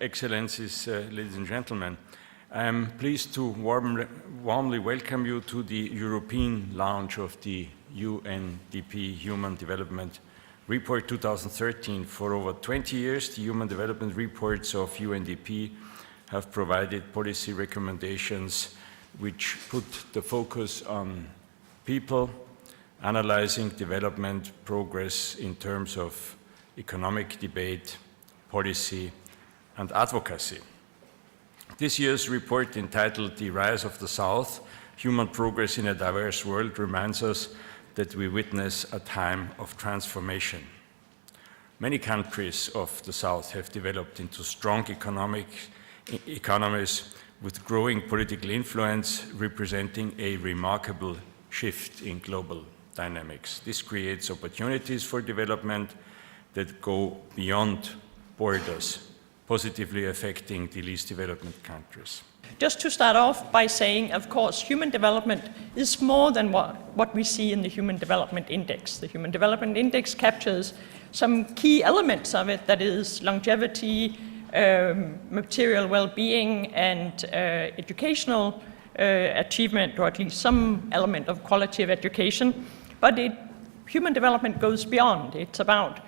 Excellencies, ladies and gentlemen, I am pleased to warmly welcome you to the European launch of the UNDP Human Development Report 2013. For over 20 years, the Human Development Reports of UNDP have provided policy recommendations which put the focus on people, analyzing development progress in terms of economic debate, policy, and advocacy. This year's report, entitled The Rise of the South, Human Progress in a Diverse World, reminds us that we witness a time of transformation. Many countries of the South have developed into strong economies with growing political influence, representing a remarkable shift in global dynamics. This creates opportunities for development that go beyond borders, positively affecting the least developed countries. Just to start off by saying, of course, human development is more than what we see in the Human Development Index. The Human Development Index captures some key elements of it, that is longevity, material well-being, and educational achievement, or at least some element of quality of education. But human development goes beyond. It's about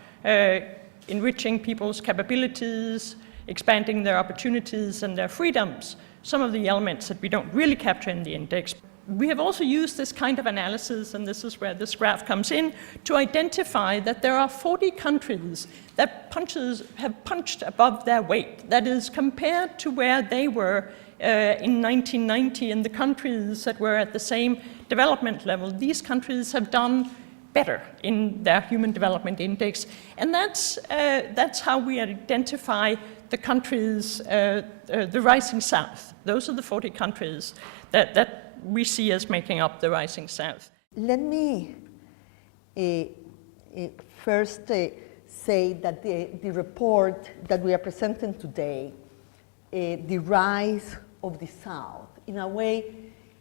enriching people's capabilities, expanding their opportunities and their freedoms, some of the elements that we don't really capture in the index. We have also used this kind of analysis, and this is where this graph comes in, to identify that there are 40 countries that have punched above their weight. That is, compared to where they were in 1990 in the countries that were at the same development level, these countries have done better in their Human Development Index. And that's how we identify the countries, the rising South. Those are the 40 countries that we see as making up the rising South. Let me first say that the report that we are presenting today, The Rise of the South, in a way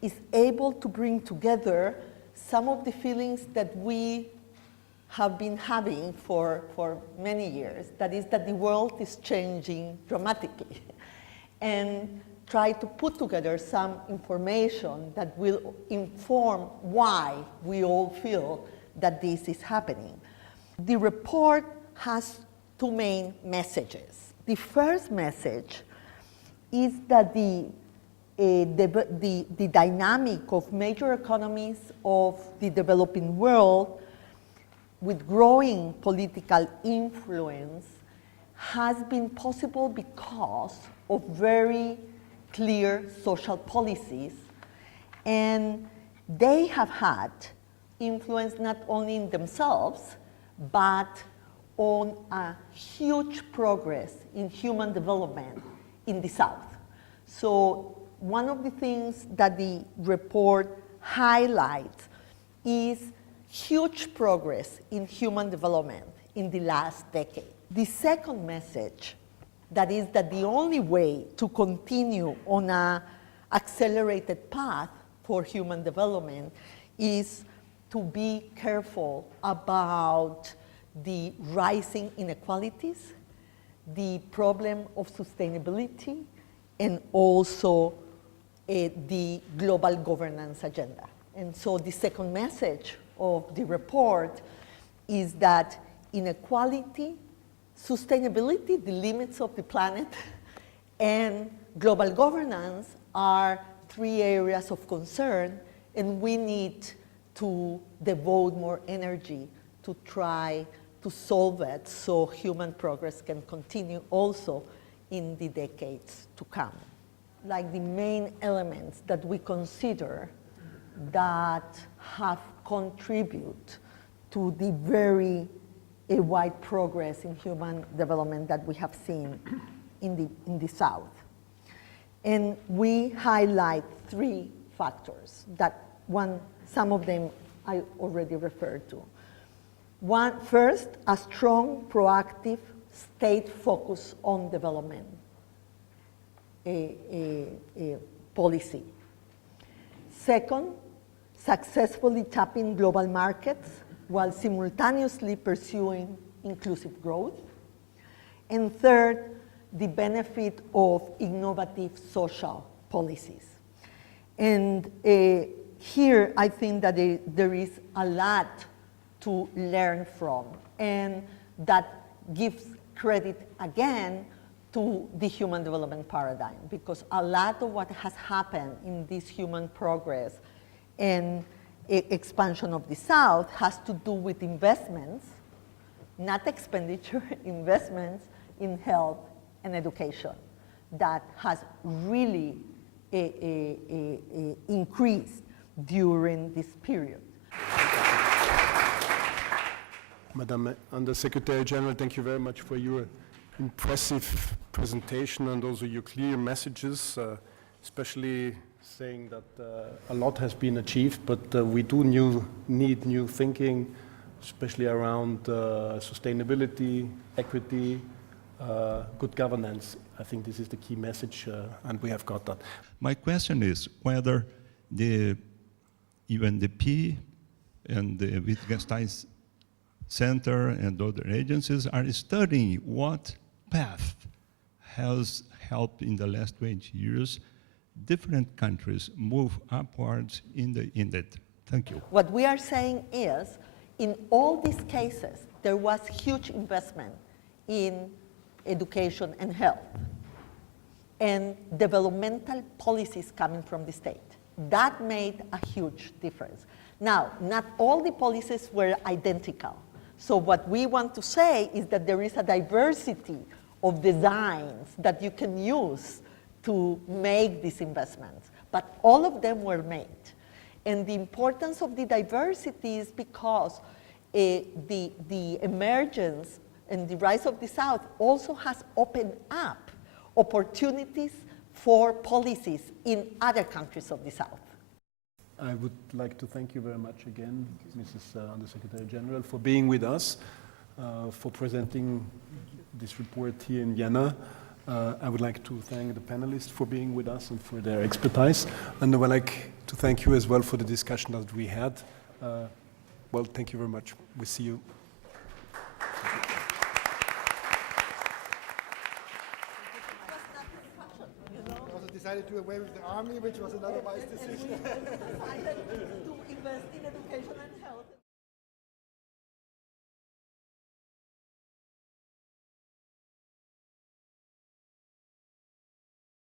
is able to bring together some of the feelings that we have been having for many years. That is that the world is changing dramatically, and try to put together some information that will inform why we all feel that this is happening. The report has two main messages. The first message is that the dynamic of major economies of the developing world with growing political influence has been possible because of very clear social policies, and they have had influence not only in themselves, but on a huge progress in human development in the South. So one of the things that the report highlights is huge progress in human development in the last decade. The second message, that is that the only way to continue on an accelerated path for human development is to be careful about the rising inequalities, the problem of sustainability, and also the global governance agenda. And so the second message of the report is that inequality, sustainability, the limits of the planet, and global governance are three areas of concern, and we need to devote more energy to try to solve it so human progress can continue also in the decades to come. Like the main elements that we consider that have contributed to the very wide progress in human development that we have seen in the South. And we highlight three factors that some of them I already referred to. First, a strong, proactive state focus on development policy. Second, successfully tapping global markets while simultaneously pursuing inclusive growth. And third, the benefit of innovative social policies. And here I think that there is a lot to learn from, and that gives credit again to the human development paradigm, because a lot of what has happened in this human progress and expansion of the South has to do with investments, not expenditure, investments in health and education that has really increased during this period. Madam Undersecretary General, thank you very much for your impressive presentation and also your clear messages, especially saying that a lot has been achieved, but we do need new thinking, especially around sustainability, equity, good governance. I think this is the key message, and we have got that. My question is whether the UNDP and the Wittgenstein Center and other agencies are studying what path has helped in the last 20 years different countries move upwards in that. Thank you. What we are saying is, in all these cases, there was huge investment in education and health, and developmental policies coming from the state. That made a huge difference. Now, not all the policies were identical. So what we want to say is that there is a diversity of designs that you can use to make these investments, but all of them were made. And the importance of the diversity is because the emergence and the rise of the South also has opened up opportunities for policies in other countries of the South. I would like to thank you very much again, Mrs. Undersecretary General, for being with us, for presenting this report here in Vienna. I would like to thank the panelists for being with us and for their expertise. And I would like to thank you as well for the discussion that we had. Well, thank you very much. We'll see you. Decided to do away with the army, which was another wise decision. We decided to invest in education and health.